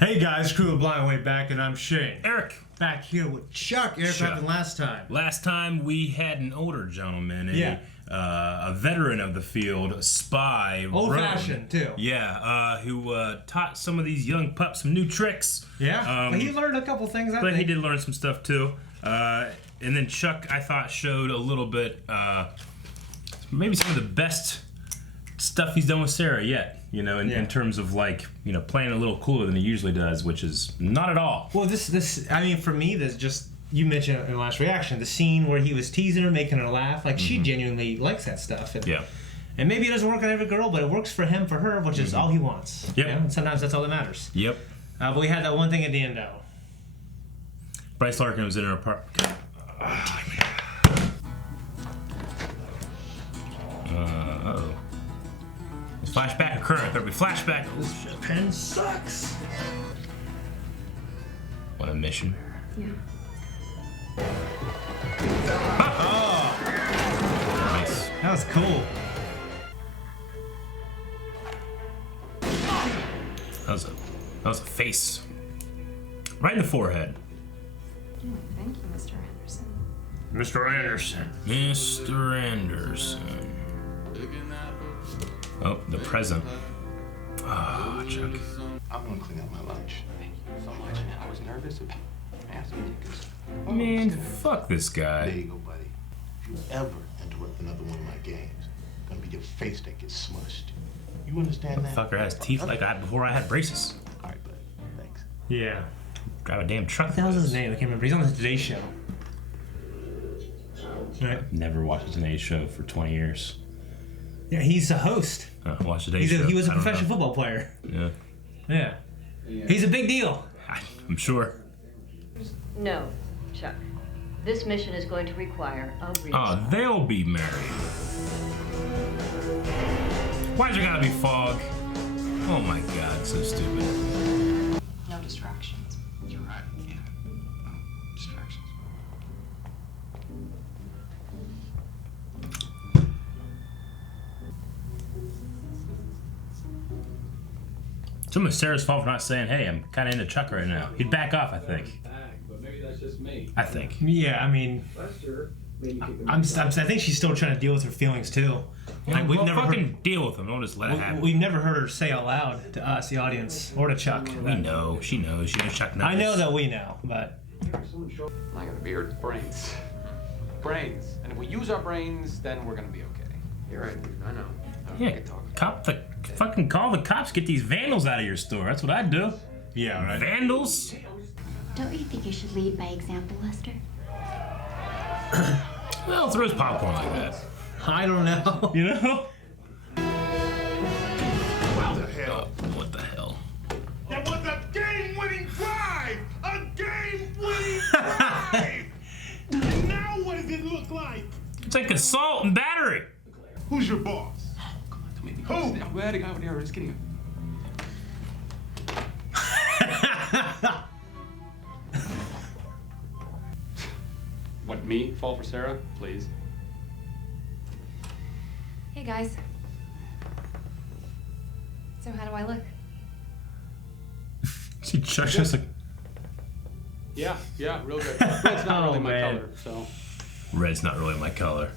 Hey guys, Crew of Blind Way back, and I'm Shane. Eric. Back here with Chuck. Eric, what happened last time? Last time we had an older gentleman, a veteran of the field, a spy. Old-fashioned, too. Yeah, who taught some of these young pups some new tricks. Yeah, but he learned a couple things, I think. But he did learn some stuff, too. And then Chuck, I thought, showed a little bit, maybe some of the best stuff he's done with Sarah yet. You know, in terms of, like, you know, playing a little cooler than he usually does, which is not at all. Well, I mean, for me, this just, you mentioned in the last reaction, the scene where he was teasing her, making her laugh, like, she genuinely likes that stuff. And, and maybe it doesn't work on every girl, but it works for him, for her, which is all he wants. Yep. You know? And sometimes that's all that matters. Yep. But we had that one thing at the end, though. Bryce Larkin was in her apartment. Uh-oh. Flashback or current? Better be flashback. This pen sucks. What a mission. Yeah. Oh! Nice. That was cool. That was a face. Right in the forehead. Oh, thank you, Mr. Anderson. Mr. Anderson. Mr. Anderson. Oh, the present. Oh, Chuck. I'm gonna clean up my lunch. Thank you so much. I was nervous. Ask me because. Man, fuck this There guy. you go, buddy. If you ever interrupt another one of my games, it's gonna be your face that gets smushed. You understand that? Fucker has teeth like I had before I had braces. All right, buddy. Thanks. Yeah. Drive a damn truck. What the hell's his name? I can't remember. He's on the Today Show. Right. Never watched the Today Show for 20 years. Yeah, he's a host. Watch the Today Show. He was a I don't professional know. football player. Yeah. Yeah. He's a big deal. I'm sure. No, Chuck. This mission is going to require a reason. Oh, they'll be married. Why's there gotta be fog? Oh my god, so stupid. No distractions. You're right. Yeah. No distractions. It's almost Sarah's fault for not saying, hey, I'm kind of into Chuck right now. He'd back off, I think. But maybe that's just me. I think. Yeah, I mean, Lester, maybe I think she's still trying to deal with her feelings too. Like we've Well, never fucking deal with him. Don't just let it happen. we've never heard her say out loud to us, the audience, or to Chuck. We know. She knows. She knows Chuck knows. I know that we know, but I got a beard. Brains. Brains. And if we use our brains, then we're gonna be okay. You're right, dude. I know. Yeah, fucking call the cops. Get these vandals out of your store. That's what I'd do. yeah, right. Vandals? Don't you think you should lead by example, Lester? Well, throws popcorn like that. I don't know. You know? What the hell? What the hell? That was a game-winning drive! A game-winning drive! And now what does it look like? It's like assault and battery. Who's your boss? Come on, don't make me. Who? We had a guy over there. Just kidding. What, me? Fall for Sarah? Please. Hey, guys. So how do I look? See, Chuck's just like, Yeah, real good. Red's not really my man. color, so. red's not really my color.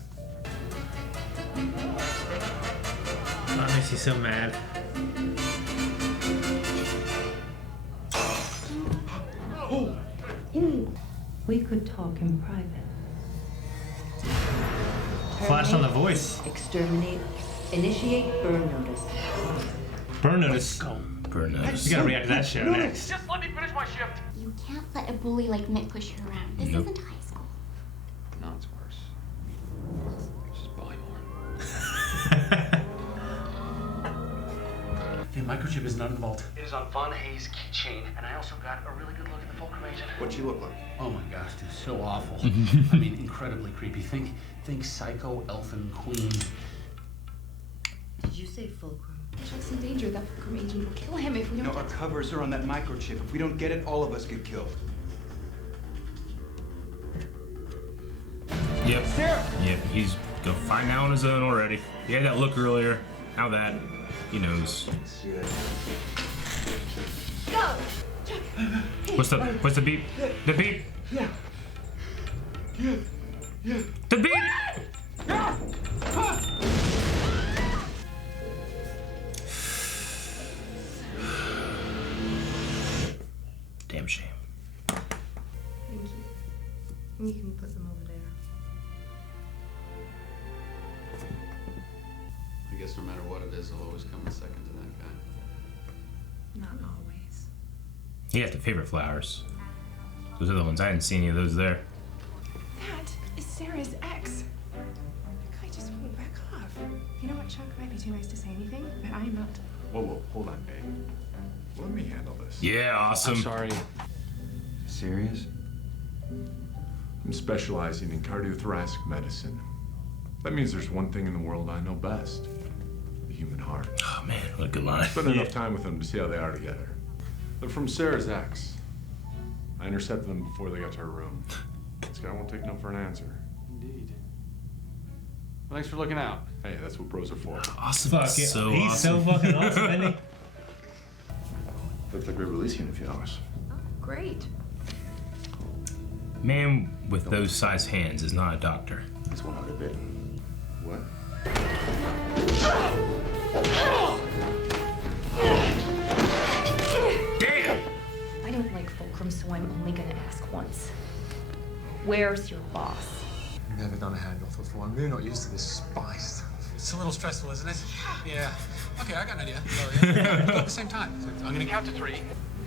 That makes you so mad. We could talk in private. Flash on the voice. Exterminate. Initiate burn notice. Burn notice. Burn notice. We gotta react to that shit next. Just let me finish my shift. You can't let a bully like Mick push you around. This Nope. isn't high school. No, it's worse. Just buy more. The microchip is not involved. It is on Von Hayes' keychain, and I also got a really good look at the fulcrum agent. What'd she look like? Oh my gosh, dude, so awful. I mean, incredibly creepy. Think psycho elfin queen. Did you say fulcrum? Chuck's in danger. That fulcrum agent will kill him if we You don't. know, our covers are on that microchip. If we don't get it, all of us get killed. Yep. Yep, he's go find out on his own already. He had that look earlier. Now that he knows. Go! What's the beep? The beep. Yeah. The beep. Damn shame. Thank you. You can put them over there. I guess no matter what it is, I'll always come in second to that guy. Not always. He has the favorite flowers. Those are the ones. I didn't see any of those there. That is Sarah's ex. The guy just won't back off. You know what, Chuck? Might be too nice to say anything, but I am not. Whoa, hold on, babe. Let me handle this. Yeah, awesome. I'm sorry. Serious? I'm specializing in cardiothoracic medicine. That means there's one thing in the world I know best. The human heart. Oh man, what a good line. Spent enough time with them to see how they are together. They're from Sarah's ex. I intercepted them before they got to her room. This guy won't take no for an answer. Indeed. Well, thanks for looking out. Hey, that's what pros are for. Awesome. Fuck He's yeah. so He's awesome. so fucking awesome, isn't he? Looks like we're releasing in a few hours. Great. Man with those size hands is not a doctor. That's one out of it. What? Damn! I don't like fulcrum, so I'm only gonna ask once. Where's your boss? Never done a handoff before. I'm really not used to this spy stuff. It's a little stressful, isn't it? Yeah. Okay, I got an idea. Oh, yeah. At the same time. So I'm gonna count to 3,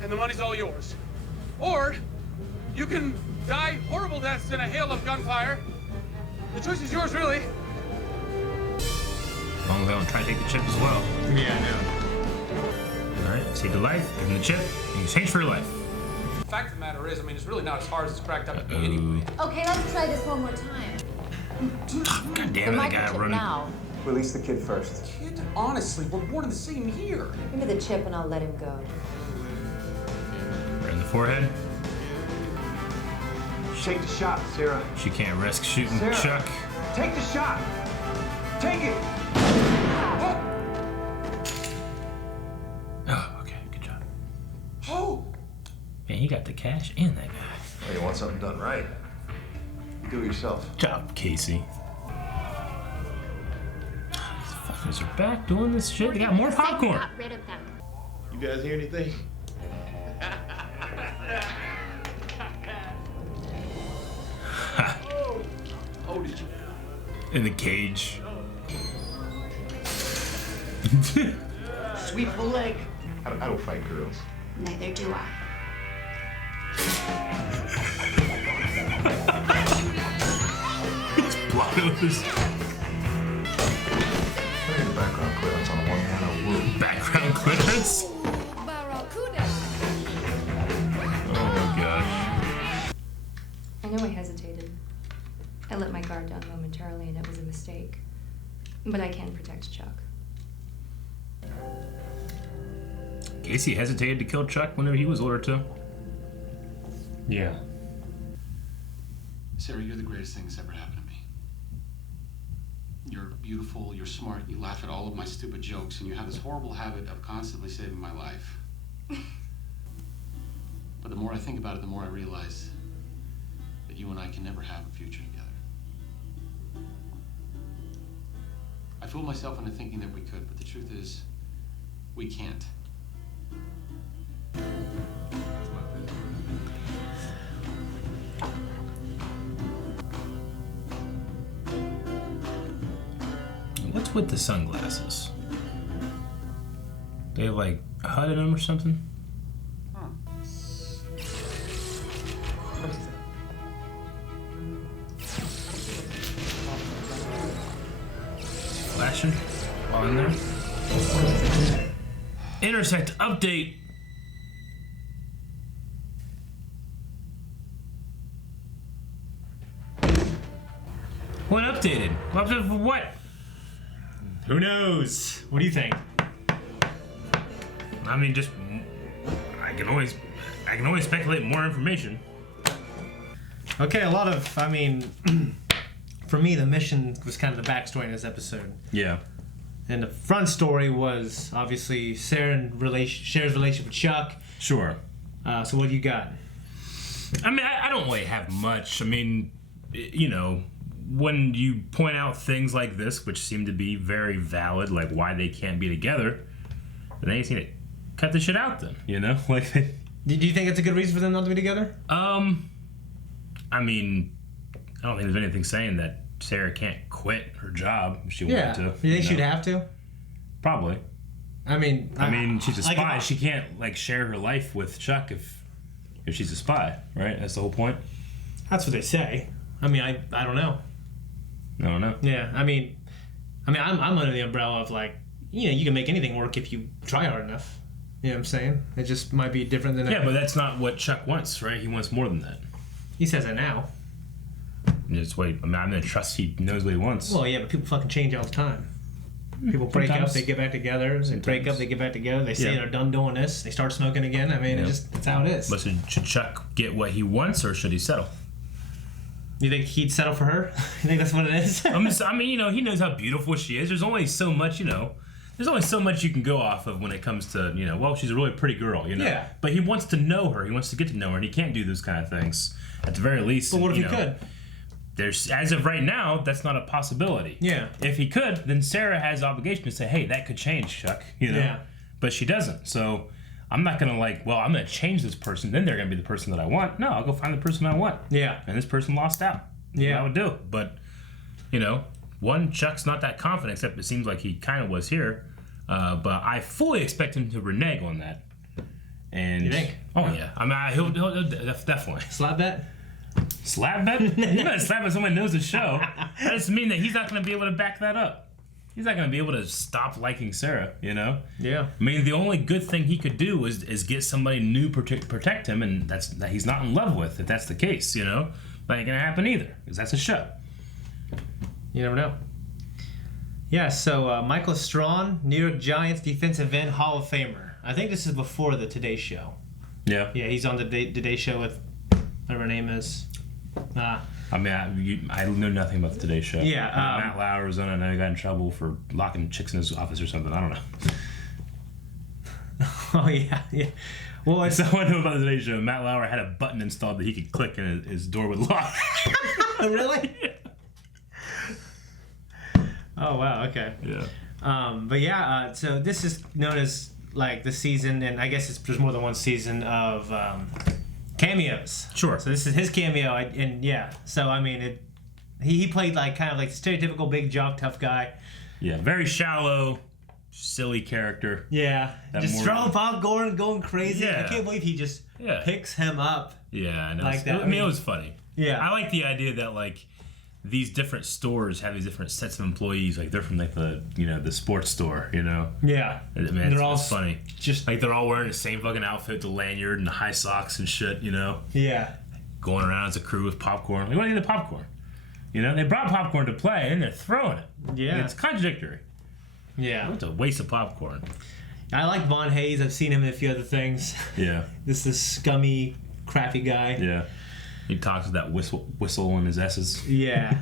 And the money's all yours. Or you can die horrible deaths in a hail of gunfire. The choice is yours, really. As long as I don't try to take the chip as well. Yeah, I know. Alright, save the life, give him the chip, and you change for your life. The fact of the matter is, I mean, it's really not as hard as it's cracked up to be Uh-oh. anyway. Okay, let's try this one more time. God damn it, the guy running. Now. Release the kid first. Kid, honestly, we're born in the same year. Give me the chip and I'll let him go. Right in the forehead. Take the shot, Sarah. She can't risk shooting Sarah. Chuck. Take the shot. Take it. Oh, okay, good job. Oh! Man, he got the cash and that guy. Well, you want something done right. You do it yourself. Good job, Casey. These fuckers are back doing this shit. They got more popcorn. Got rid of them. You guys hear anything? Oh, did you? In the cage. Sweep the leg. I don't fight girls. Neither do I. It's blood oozes. Background clearance on the one hand. Background clearance? Oh gosh. I know I hesitated. I let my guard down momentarily and it was a mistake. But I can protect Chuck. Casey hesitated to kill Chuck whenever he was ordered to. Yeah. Sarah, you're the greatest thing that's ever happened to me. You're beautiful, you're smart, you laugh at all of my stupid jokes, and you have this horrible habit of constantly saving my life. But the more I think about it, the more I realize that you and I can never have a future together. I fooled myself into thinking that we could, but the truth is, we can't. What's with the sunglasses? They have like a HUD in them or something? Flashing while in there. Intersect update. What updated? Updated for what? Who knows? What do you think? I mean, just I can always speculate more information. Okay, I mean, for me, the mission was kind of the backstory in this episode. Yeah. And the front story was obviously Sarah's relationship with Chuck. Sure. So what do you got? I mean, I don't really have much. I mean, you know, when you point out things like this, which seem to be very valid, like why they can't be together, then they just need to cut the shit out then, you know? Like, Do you think it's a good reason for them not to be together? I mean, I don't think there's anything saying that Sarah can't quit her job if she wanted to. You think she'd have to? Probably. I mean, she's a spy. She can't like share her life with Chuck if she's a spy, right? That's the whole point. That's what they say. I mean, I don't know. I don't know. Yeah, I mean, I'm under the umbrella of like, you know, you can make anything work if you try hard enough. You know what I'm saying? It just might be different than but that's not what Chuck wants, right? He wants more than that. He says that now. Just wait. I mean, I'm gonna trust he knows what he wants. Well, yeah, but people fucking change all the time. People break up, they get back together. They break up, they get back together. They say they're done doing this. They start smoking again. I mean, it's how it is. But should Chuck get what he wants, or should he settle? You think he'd settle for her? You think that's what it is? I mean, you know, he knows how beautiful she is. There's only so much, you know. There's only so much you can go off of when it comes to, you know, well, she's a really pretty girl, you know. Yeah. But he wants to know her. He wants to get to know her, and he can't do those kind of things. At the very least. But what if he could? There's, as of right now, that's not a possibility. Yeah. If he could, then Sarah has obligation to say, hey, that could change, Chuck. You know? Yeah. But she doesn't. So I'm not going to I'm going to change this person. Then they're going to be the person that I want. No, I'll go find the person I want. Yeah. And this person lost out. Yeah. I would do. But, you know, Chuck's not that confident, except it seems like he kind of was here. But I fully expect him to renege on that. And, you think? Oh, yeah. I mean, he'll definitely. Slap bet? Slap bet? You gotta slap bet someone knows the show. That doesn't mean that he's not gonna be able to back that up. He's not gonna be able to stop liking Sarah, you know? Yeah. I mean, the only good thing he could do is get somebody new protect him, and that he's not in love with, if that's the case, you know? That ain't gonna happen either, because that's a show. You never know. Yeah, so Michael Strawn, New York Giants defensive end Hall of Famer. I think this is before the Today Show. Yeah. Yeah, he's on the Today Show with whatever her name is. I mean, I know nothing about the Today Show. Yeah. Matt Lauer was on it, and I got in trouble for locking chicks in his office or something. I don't know. Oh, yeah. Well, so I know about the Today Show. Matt Lauer had a button installed that he could click and his door would lock. Really? Yeah. Oh, wow. Okay. Yeah. But yeah, so this is known as like the season, and I guess there's more than one season of cameos. Sure. So this is his cameo, and yeah. So I mean, he played like kind of like the stereotypical big jock tough guy. Yeah, very shallow, silly character. Yeah, just throwing popcorn, going crazy. Yeah. I can't believe he just picks him up. Yeah, I know. Like that. I mean, it was funny. Yeah, I like the idea that like these different stores have these different sets of employees. Like they're from like the the sports store, you know. Yeah, man, they're all funny. Just like they're all wearing the same fucking outfit, the lanyard and the high socks and shit, you know. Yeah, going around as a crew with popcorn. Like, what do you get the popcorn? You know, they brought popcorn to play and they're throwing it. Yeah, it's contradictory. Yeah, it's a waste of popcorn. I like Von Hayes. I've seen him in a few other things. Yeah, this is scummy, crappy guy. Yeah. He talks with that whistle in his S's. Yeah.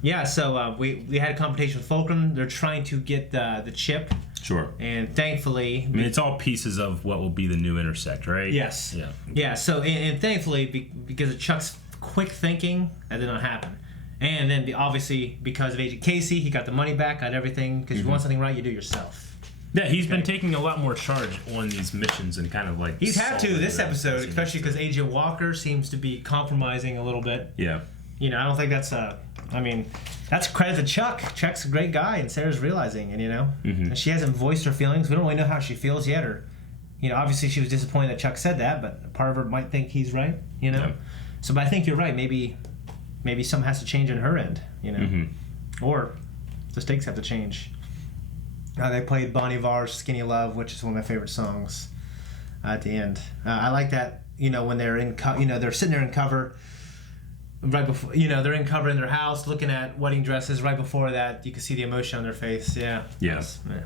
Yeah, so we had a competition with Fulcrum. They're trying to get the chip. Sure. And thankfully... I mean, it's all pieces of what will be the new Intersect, right? Yes. Yeah. Yeah, so, and thankfully, because of Chuck's quick thinking, that did not happen. And then, obviously, because of Agent Casey, he got the money back, got everything. Because you want something right, you do it yourself. Yeah, he's been taking a lot more charge on these missions and kind of like... He's had to this episode, especially because AJ Walker seems to be compromising a little bit. Yeah. You know, I don't think that's I mean, that's credit to Chuck. Chuck's a great guy, and Sarah's realizing it, you know? And she hasn't voiced her feelings. We don't really know how she feels yet, or... You know, obviously she was disappointed that Chuck said that, but part of her might think he's right, you know? Yeah. So, but I think you're right. Maybe something has to change on her end, you know? Or the stakes have to change. They played Bon Iver's "Skinny Love," which is one of my favorite songs. At the end, I like that. You know, when they're in, they're sitting there in cover. Right before, they're in cover in their house, looking at wedding dresses. Right before that, you can see the emotion on their face. Yeah. Yes. Yeah.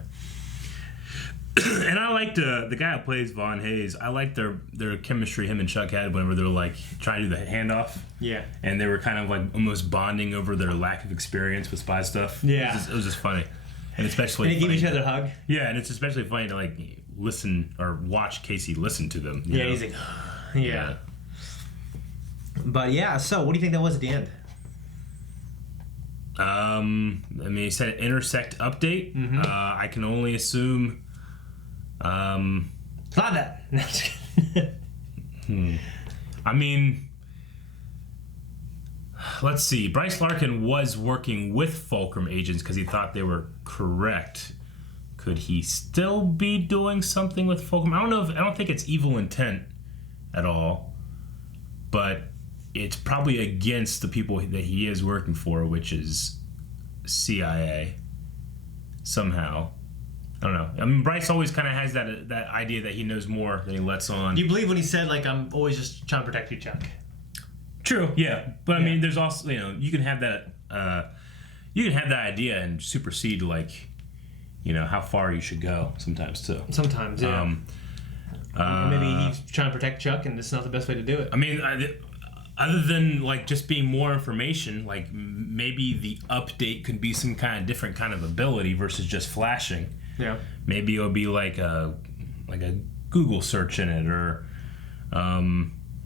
And I liked the guy who plays Von Hayes. I liked their chemistry him and Chuck had whenever they were like trying to do the handoff. Yeah. And they were kind of like almost bonding over their lack of experience with spy stuff. Yeah. It was just funny. And especially they give each other a hug. Yeah, and it's especially funny to like listen or watch Casey listen to them. Yeah, he's like, yeah. But yeah, so what do you think that was at the end? I mean, he said intersect update. I can only assume. It's not that. No, just kidding. I mean, let's see. Bryce Larkin was working with Fulcrum agents because he thought they were correct. Could he still be doing something with Fulcrum? I don't think it's evil intent at all, but it's probably against the people that he is working for, which is CIA. Somehow, I don't know. I mean, Bryce always kind of has that idea that he knows more than he lets on. Do you believe when he said, like, I'm always just trying to protect you, Chuck? True, yeah. But I mean, there's also, you can have that idea and supersede, like, how far you should go sometimes too. Sometimes, yeah. Maybe he's trying to protect Chuck, and this is not the best way to do it. I mean, other than like just being more information, like maybe the update could be some kind of different kind of ability versus just flashing. Yeah. Maybe it'll be like a Google search in it, or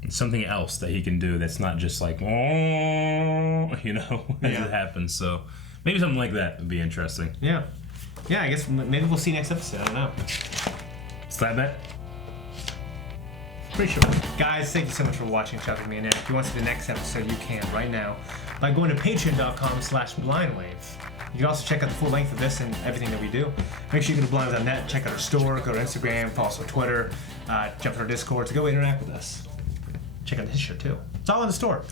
something else that he can do that's not just like as it happens. So maybe something like that would be interesting. Yeah. Yeah, I guess maybe we'll see next episode. I don't know. Slap bet? Pretty sure. Guys, thank you so much for watching Shopping Me and If you want to see the next episode, you can right now by going to patreon.com/blindwave. You can also check out the full length of this and everything that we do. Make sure you go to blindwave.net, check out our store, go to Instagram, follow us on Twitter, jump to our Discord to go interact with us. Check out his show too. It's all in the store.